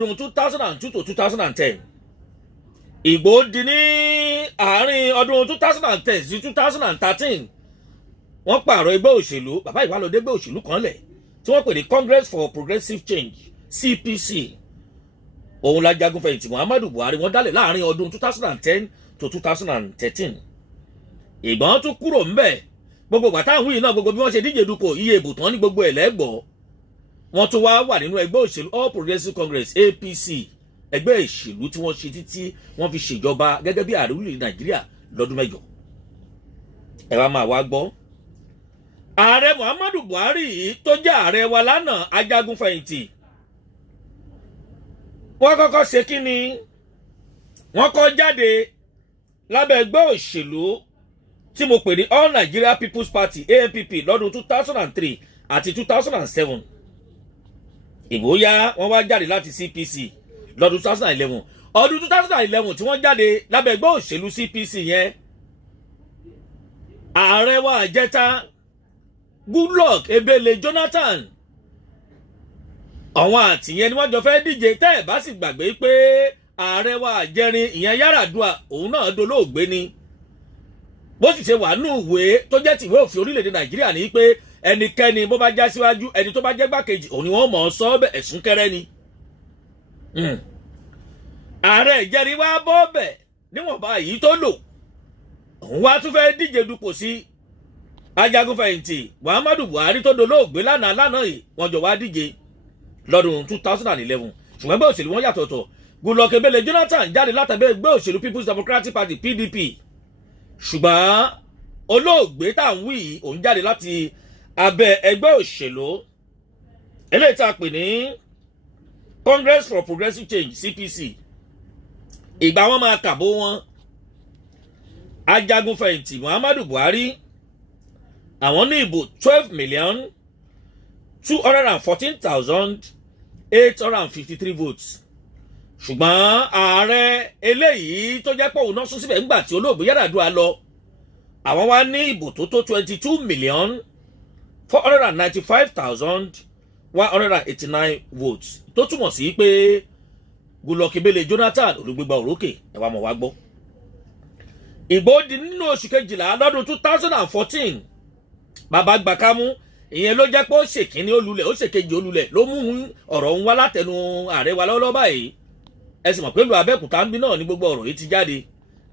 ọdún 2002 to 2010 Ìgbòho di ní àárín ọdún 2010 sí 2013 wọ́n pààrọ̀ ẹgbẹ́ òṣèlú bàbá ìwálòdé ẹgbẹ́ òṣèlú kan lẹ̀ tí wọ́n pè ní Congress for Progressive Change CPC òun la jagunfẹ̀yìntì Muhammadu Buhari wọ́n dálẹ̀ láàárín ọdún 2010 to 2013 ìgbọ́n tún kúrò ńbẹ̀ gbogbo gbàtàwọn yìí náà gbogbo bí wọ́n ṣe díje dupò iye ìbò tán ní gbogbo ẹ̀lẹ́gbọ̀ọ́ wọ́n tún wá wà nínú ẹgbẹ́ òṣèlú All Progressive Congress APC ẹgbẹ́ ìṣèlú tí wọ́n ṣe títí wọ́n fi ṣèjọba gẹ́gẹ́ bí ààrẹ orílẹ̀ Nàìjíríà lọ́dún 8 ẹ wá máa wá gbọ́ ààrẹ Muhammadu Buhari yìí tó jẹ́ ààrẹ wa lánàá ajagunfẹ̀yìntì wọ́n kọ́kọ́ ṣe kí ni wọ́n kọ́ jáde lábẹ́ ẹgbẹ́ òṣèlú tí mo pè ní All Nigeria People's Party ANPP lọ́dún 2003 àti 2007 ìgbóyà wọ́n wá jáde láti CPC lọ́dún 2011 ọdún 2011 tí wọ́n jáde lábẹ́ ẹgbẹ́ òṣèlú CPC yẹn ààrẹ wa àjẹta Goodluck Ebele Jonathan àwọn àtìyẹn ni wọ́n jọ fẹ́ díje tẹ́ ẹ̀ bá sì gbàgbé pé ààrẹ wa àjẹrin ìyẹn Yar'Adua òun náà dolóògbé ni bó sì ṣe wà nù ìwé tó jẹ́ tìwé òfin orílẹ̀-èdè Nàìjíríà ní pé ẹnikẹ́ni bó bá já síwájú ẹni tó bá jẹ́ gbàkejì òun ni wọ́n mọ̀ ọ́ sọ ọ́ bẹ̀ ẹ̀sùn kẹrẹ́ ni. ààrẹ ìjẹrin wá bọ́ bẹ̀ níwọ̀nba yìí tó lò òun wá tún fẹ́ díje dupò sí ajagunfẹ̀yìntì Muhammadu Buhari tó dolóògbé lánàá yìí wọ́n jọ wá díje lọ́dún 2011 ṣùgbọ́n ẹgbẹ́ òṣèlú wọn yàtọ̀tọ̀ Goodluck Ebele Jonathan jáde látàbí ẹgbẹ́ òṣèlú People's Democratic Party PDP ṣùgbọ́n olóògbé tá à ń wí yìí òun jáde láti abẹ́ ẹgbẹ́ òṣèlú eléyìí tá a pè ní Congress for Progressive Change CPC ìgbà wọn máa kàbó wọn ajagunfẹ̀yìntì Muhammadu Buhari àwọn ní ìbò 12,214,853 votes ṣùgbọ́n ààrẹ eléyìí tó jẹ́ pọ̀ òun náà sún síbẹ̀ ńgbà tí olóògbé Yar'Adua lọ àwọn wá ní ìbò tó tó 22,495,189 votes tó túmọ̀ sí pé Goodluck Ebele Jonathan olùgbégbá òrókè ẹ wá mọ̀ wá gbọ́. Ìgbò di nínú oṣù kejìlá lọ́dún 2014 bàbá gbàkámú ìyẹn ló jẹ́ pé ó ṣèkíní olulẹ̀ ó ṣèkejì olulẹ̀ ló mú ọ̀rọ̀ ń wá látẹnu ààrẹ wa lọ́wọ́lọ́wọ́ báyìí ẹ sì mọ̀ pé lu Abẹ́òkúta ń bí náà ní gbogbo ọ̀rọ̀ yìí ti jáde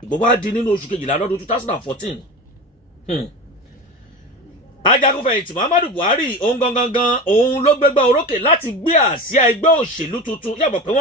Ìgbò wá di nínú oṣù kejìlá lọ́dún 2014 ajagunfẹ̀yìntì Muhammadu Buhari òun gangan òun ló gbégbá orókè láti gbé àsíá ẹgbẹ́ òṣèlú tuntun yàgbọ́ pé wọ́n